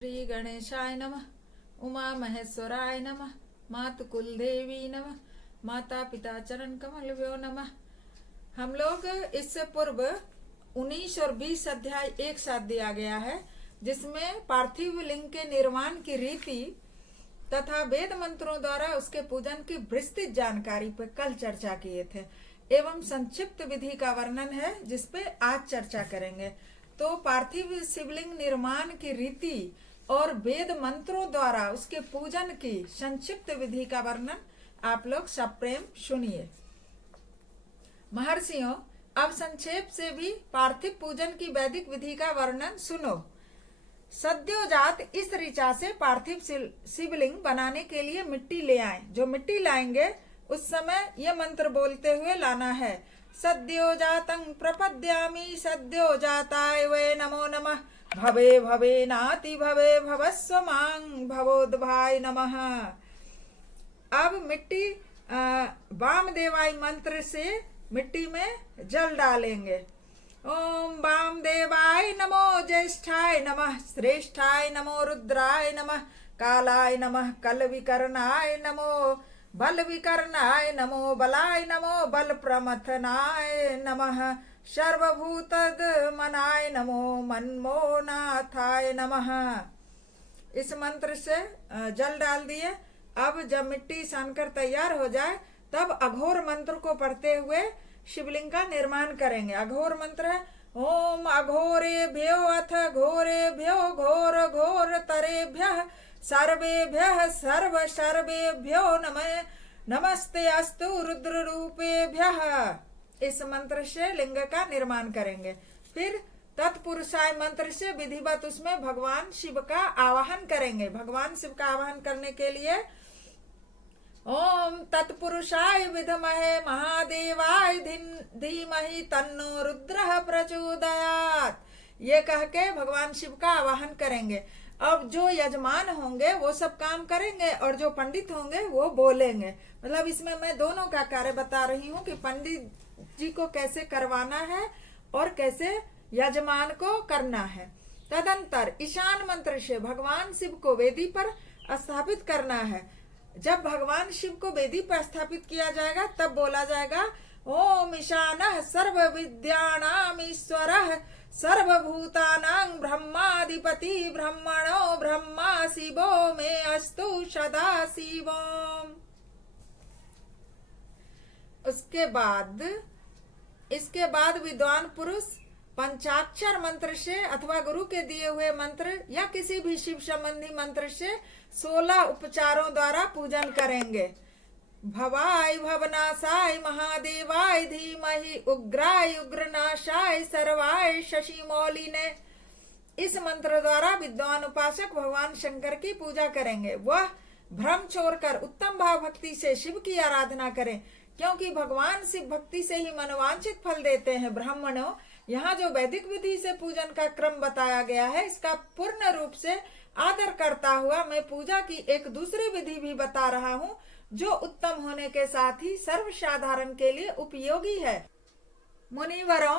श्री गणेशाय नमः। उमा महेश्वराय नमः। मातु कुलदेवी नमः। माता पिता चरण कमलभ्यो नमः। हम लोग इससे पूर्व 19 और 20 अध्याय एक साथ दिया गया है, जिसमें पार्थिव लिंग के निर्माण की रीति तथा वेद मंत्रों द्वारा उसके पूजन की विस्तृत जानकारी पर कल चर्चा किए थे एवं संक्षिप्त विधि का वर्णन है, जिसपे आज चर्चा करेंगे। तो पार्थिव शिवलिंग निर्माण की रीति और वेद मंत्रों द्वारा उसके पूजन की संक्षिप्त विधि का वर्णन आप लोग सप्रेम सुनिए। महर्षियों, अब संक्षेप से भी पार्थिव पूजन की वैदिक विधि का वर्णन सुनो। सद्योजात इस ऋचा से पार्थिव शिवलिंग बनाने के लिए मिट्टी ले आए। जो मिट्टी लाएंगे उस समय ये मंत्र बोलते हुए लाना है। सद्योजातं प्रपद्यामि सद्योजाताय वे नमो नमः। भवे भवे नाति भवे भवस्व मांग भवोद्भाय नमः। अब मिट्टी वामदेवाय मंत्र से मिट्टी में जल डालेंगे। ओम वामदेवाय नमो, ज्येष्ठाय नमः, श्रेष्ठाय नमो, रुद्राय नमः, कालाय नमः, कलविकर्णाय नमो, बल विकर्णाय नमो, बलाय नमो, बल प्रमथनाय नमः, सर्वभूतद मनाय नमो, मनमोनाथाय नमः। इस मंत्र से जल डाल दिए। अब जब मिट्टी सानकर तैयार हो जाए तब अघोर मंत्र को पढ़ते हुए शिवलिंग का निर्माण करेंगे। अघोर मंत्र है ओम अघोरेभ्यो अथ घोरेभ्यो घोर घोर तरेभ्यः सर्वेभ्यः सर्व सर्वेभ्यो नमः नमस्ते अस्तु रुद्र रूपेभ्यः। इस मंत्र से लिंग का निर्माण करेंगे। फिर तत्पुरुषाय मंत्र से विधिवत उसमें भगवान शिव का आवाहन करेंगे। भगवान शिव का आवाहन करने के लिए ओम तत्पुरुषाय विद्महे महादेवाय धीमहि तन्नो रुद्रः प्रचोदयात्, ये कह के भगवान शिव का आवाहन करेंगे। अब जो यजमान होंगे वो सब काम करेंगे और जो पंडित होंगे वो बोलेंगे। मतलब इसमें मैं दोनों का कार्य बता रही हूँ कि पंडित जी को कैसे करवाना है और कैसे यजमान को करना है। तदंतर ईशान मंत्र से भगवान शिव को वेदी पर स्थापित करना है। जब भगवान शिव को वेदी पर स्थापित किया जाएगा तब बोला जाएगा ओम ईशानः सर्व विद्यानाम ईश्वरः सर्वभूतानां ब्रह्माधिपति ब्रह्मणो ब्रह्मा शिवो मे अस्तु सदा शिवम्। इसके बाद विद्वान पुरुष पंचाक्षर मंत्र से अथवा गुरु के दिए हुए मंत्र या किसी भी शिव संबंधी मंत्र से 16 उपचारों द्वारा पूजन करेंगे। भवाय भवनाशाय महादेवाय धीमहि उग्राय उग्रनाशाय सर्वाय शशिमौलिने। इस मंत्र द्वारा विद्वान उपासक भगवान शंकर की पूजा करेंगे। वह भ्रम छोड़कर उत्तम भाव भक्ति से शिव की आराधना करें, क्योंकि भगवान शिव भक्ति से ही मनोवांछित फल देते हैं। ब्राह्मणों, यहाँ जो वैदिक विधि से पूजन का क्रम बताया गया है, इसका पूर्ण रूप से आदर करता हुआ मैं पूजा की एक दूसरी विधि भी बता रहा हूँ, जो उत्तम होने के साथ ही सर्वसाधारण के लिए उपयोगी है। मुनिवरों,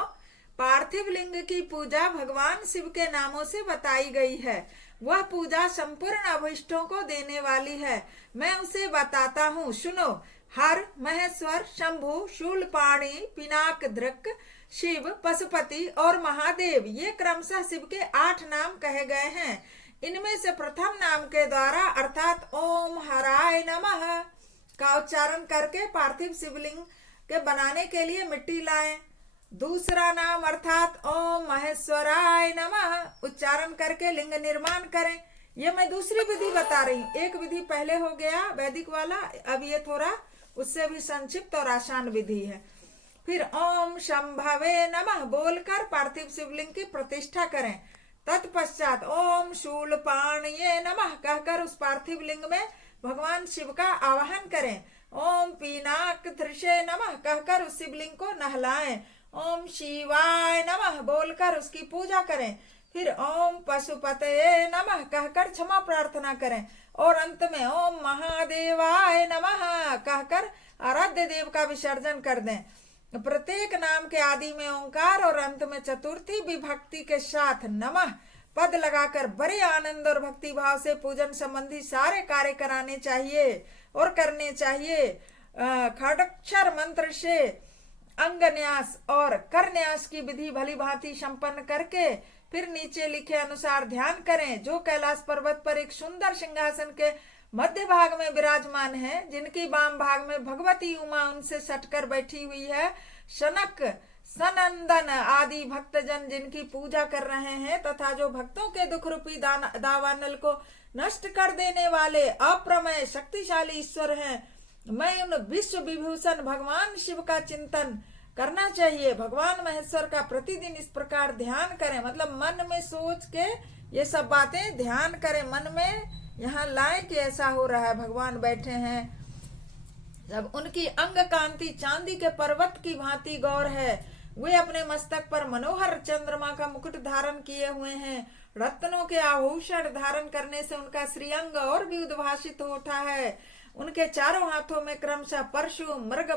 पार्थिव लिंग की पूजा भगवान शिव के नामों से बताई गई है। वह पूजा संपूर्ण अभिष्टों को देने वाली है। मैं उसे बताता हूँ, सुनो। हर, महेश्वर, शंभु, शूलपाणी, पिनाक दृक्, शिव, पशुपति और महादेव, ये क्रमशः शिव के 8 नाम कहे गए हैं। इनमें से प्रथम नाम के द्वारा अर्थात ओम हराय नमः का उच्चारण करके पार्थिव शिवलिंग के बनाने के लिए मिट्टी लाएं। दूसरा नाम अर्थात ओम महेश्वराय नमः उच्चारण करके लिंग निर्माण करें। ये मैं दूसरी विधि बता रही हूँ। एक विधि पहले हो गया वैदिक वाला, अब ये थोड़ा उससे भी संक्षिप्त और आसान विधि है। फिर ओम शंभवे नमः बोलकर पार्थिव शिवलिंग की प्रतिष्ठा करें। तत्पश्चात ओम शूलपाणये नमः कहकर उस पार्थिव लिंग में भगवान शिव का आवाहन करें। ओम पीनाक धृषे नमः कहकर उस शिवलिंग को नहलाएं। ओम शिवाय नमः बोलकर उसकी पूजा करें। फिर ओम पशुपतये नमः कहकर क्षमा प्रार्थना करें और अंत में ओम महादेवाय नमः कहकर आराध्य देव का विसर्जन कर दें। प्रत्येक नाम के आदि में ओंकार और अंत में चतुर्थी विभक्ति के साथ नमः पद लगाकर बड़े आनंद और भक्ति भाव से पूजन संबंधी सारे कार्य कराने चाहिए और करने चाहिए। खड़ाक्षर मंत्र से अंगन्यास और करन्यास की विधि भली भांति संपन्न करके फिर नीचे लिखे अनुसार ध्यान करें। जो कैलाश पर्वत पर एक सुंदर सिंहासन के मध्य भाग में विराजमान है, जिनकी वाम भाग में भगवती उमा उनसे सटकर बैठी हुई है, सनक सनंदन आदि भक्तजन जिनकी पूजा कर रहे हैं, तथा जो भक्तों के दुख रूपी दावानल को नष्ट कर देने वाले अप्रमेय शक्तिशाली ईश्वर हैं, मैं उन विश्व विभूषण भगवान शिव का चिंतन करना चाहिए। भगवान महेश्वर का प्रतिदिन इस प्रकार ध्यान करें, मतलब मन में सोच के ये सब बातें ध्यान करें, मन में यहाँ लाए कि ऐसा हो रहा है, भगवान बैठे हैं। जब उनकी अंग कांति चांदी के पर्वत की भांति गौर है, वे अपने मस्तक पर मनोहर चंद्रमा का मुकुट धारण किए हुए हैं। रत्नों के आभूषण धारण करने से उनका श्रीअंग और भी उद्भासित हो उठा है। उनके चारों हाथों में क्रमशः परशु मृग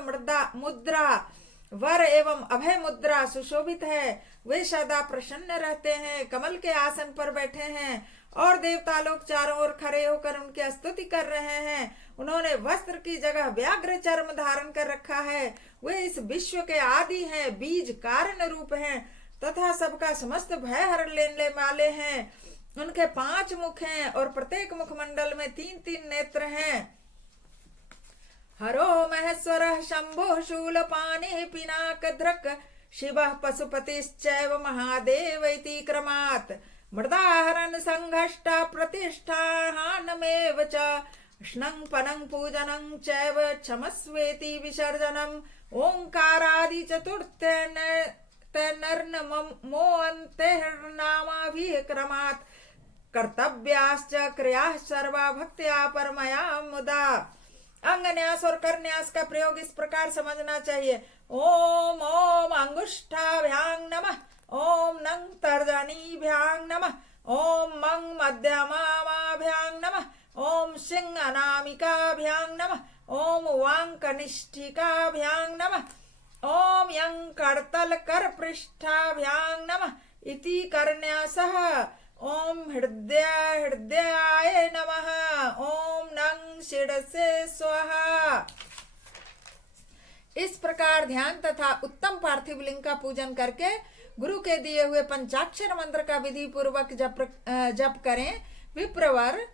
मुद्रा वर एवं अभय मुद्रा सुशोभित है। वे सदा प्रसन्न रहते हैं, कमल के आसन पर बैठे हैं और देवता लोग चारों ओर खड़े होकर उनकी स्तुति कर रहे हैं। उन्होंने वस्त्र की जगह व्याघ्र चर्म धारण कर रखा है। वे इस विश्व के आदि हैं, बीज कारण रूप हैं तथा सबका समस्त भय हर लेने वाले हैं। उनके 5 मुख हैं और प्रत्येक मुखमंडल में 3-3 नेत्र हैं। हरो महेश्वर शंभो शूलपाणि पिनाकधृक् शिवः पशुपतिश्चैव महादेव इति क्रमात् मृदाहरण संघष्ट प्रतिष्ठानमेव च स्नं पनं पूजनं चैव क्षमस्वेति विसर्जनम् ओंकारादि चतुर्थेर्नामाभिः क्रमात् कर्तव्याश्च क्रियाः सर्वा भक्त्या परमया मुदा। अंगन्यास और करन्यास का प्रयोग इस प्रकार समझना चाहिए। ओम ओम अंगुष्ठाभ्यां नमः, ओम नंग तर्जनीभ्यां नमः, ओम मंग मध्यमाभ्यां नमः, ओम सिंह अनामिकाभ्यां नमः, ओम वांग कनिष्ठिकाभ्यां नमः, ओम यं करतल कर पृष्ठाभ्यां नमः इति करन्यासः। ओम हृदयाय नमः, ओम नंग शिरसे स्वाहा। इस प्रकार ध्यान तथा उत्तम पार्थिव लिंग का पूजन करके गुरु के दिए हुए पंचाक्षर मंत्र का विधि पूर्वक जप करें। विप्रवर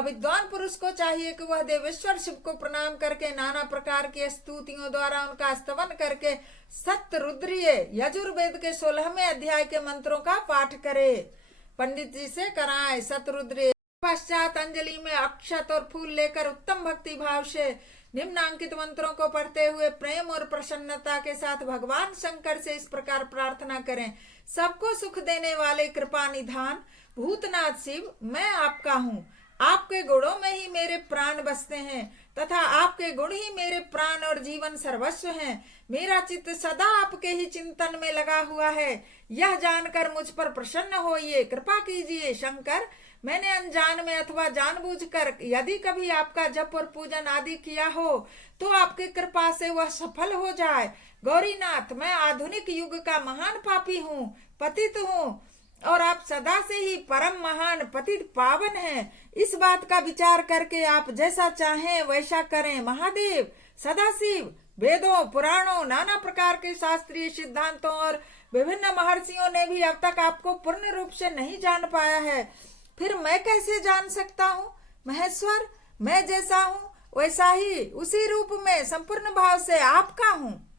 विद्वान पुरुष को चाहिए कि वह देवेश्वर शिव को प्रणाम करके नाना प्रकार की स्तुतियों द्वारा उनका स्तवन करके सतरुद्रीय यजुर्वेद के 16वें अध्याय के मंत्रों का पाठ करे। पंडित जी से कराए सतरुद्रीय। पश्चात अंजलि में अक्षत और फूल लेकर उत्तम भक्ति भाव से निम्नांकित मंत्रों को पढ़ते हुए प्रेम और प्रसन्नता के साथ भगवान शंकर से इस प्रकार प्रार्थना करें। सबको सुख देने वाले कृपा निधान भूतनाथ शिव, मैं आपका हूँ। आपके गुणों में ही मेरे प्राण बसते हैं तथा आपके गुण ही मेरे प्राण और जीवन सर्वस्व हैं। मेरा चित्त सदा आपके ही चिंतन में लगा हुआ है। यह जानकर मुझ पर प्रसन्न होइए, कृपा कीजिए शंकर। मैंने अनजान में अथवा जानबूझकर यदि कभी आपका जप और पूजन आदि किया हो तो आपकी कृपा से वह सफल हो जाए। गौरीनाथ, मैं आधुनिक युग का महान पापी हूँ, पतित हूँ और आप सदा से ही परम महान पतित पावन हैं। इस बात का विचार करके आप जैसा चाहें वैसा करें। महादेव, सदाशिव, वेदों पुराणों नाना प्रकार के शास्त्रीय सिद्धांतों और विभिन्न महर्षियों ने भी अब तक आपको पूर्ण रूप से नहीं जान पाया है, फिर मैं कैसे जान सकता हूँ? महेश्वर, मैं जैसा हूँ वैसा ही उसी रूप में संपूर्ण भाव से आपका हूँ,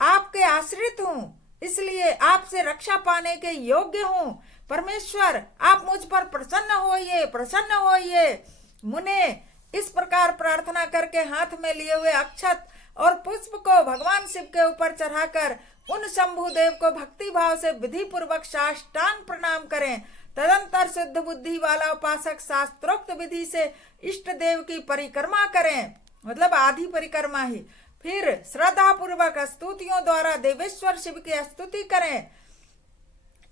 आपके आश्रित हूँ, इसलिए आपसे रक्षा पाने के योग्य हूँ। परमेश्वर, आप मुझ पर प्रसन्न होइए। मुने इस प्रकार प्रार्थना करके हाथ में लिए हुए अक्षत और पुष्प को भगवान शिव के ऊपर चढ़ाकर उन शंभु देव को भक्ति भाव से विधि पूर्वक साष्टांग प्रणाम करें। तदंतर शुद्ध बुद्धि वाला उपासक शास्त्रोक्त विधि से इष्ट देव की परिक्रमा करें, मतलब आधी परिक्रमा ही। फिर श्रद्धा पूर्वक स्तुतियों द्वारा देवेश्वर शिव की स्तुति करें।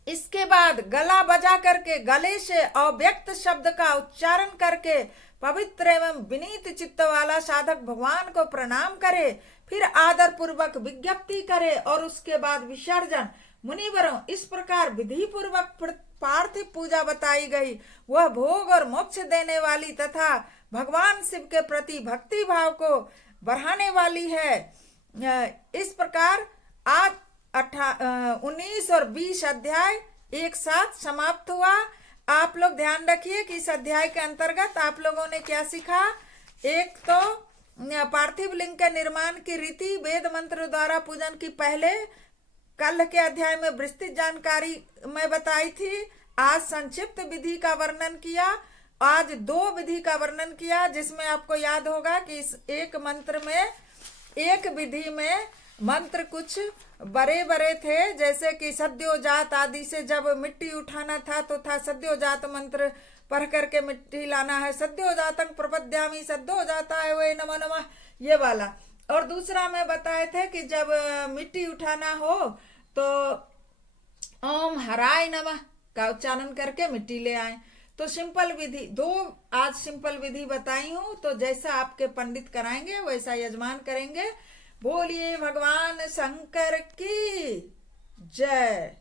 इसके बाद गला बजा करके गले से अव्यक्त शब्द का उच्चारण करके पवित्र एवं विनीत चित्त वाला साधक भगवान को प्रणाम करे। फिर आदर पूर्वक विज्ञप्ति करे और उसके बाद विसर्जन मुनिवरों, इस प्रकार विधि पूर्वक पार्थिव पूजा बताई गई, वह भोग और मोक्ष देने वाली तथा भगवान शिव के प्रति भक्ति भाव को बढ़ाने वाली है। इस प्रकार आज 19 और 20 अध्याय एक साथ समाप्त हुआ। आप लोग ध्यान रखिए कि इस अध्याय के अंतर्गत आप लोगों ने क्या सीखा। एक तो पार्थिव लिंग के निर्माण की रीति, वेद मंत्र द्वारा पूजन की पहले कल के अध्याय में विस्तृत जानकारी मैं बताई थी। आज संक्षिप्त विधि का वर्णन किया। आज 2 विधि का वर्णन किया, जिसमें आपको याद होगा कि इस एक मंत्र में, एक विधि में मंत्र कुछ बड़े बड़े थे, जैसे कि सद्योजात आदि से जब मिट्टी उठाना था तो था सद्योजात मंत्र पढ़ करके मिट्टी लाना है, सद्योजातं प्रपद्यामि सद्योजाताय वै नमः नमः, ये वाला। और दूसरा में बताए थे कि जब मिट्टी उठाना हो तो ओम हराय नमः का उच्चारण करके मिट्टी ले आए। तो सिंपल विधि 2 आज सिंपल विधि बताई हूं, तो जैसा आपके पंडित कराएंगे वैसा यजमान करेंगे। बोलिए भगवान शंकर की जय।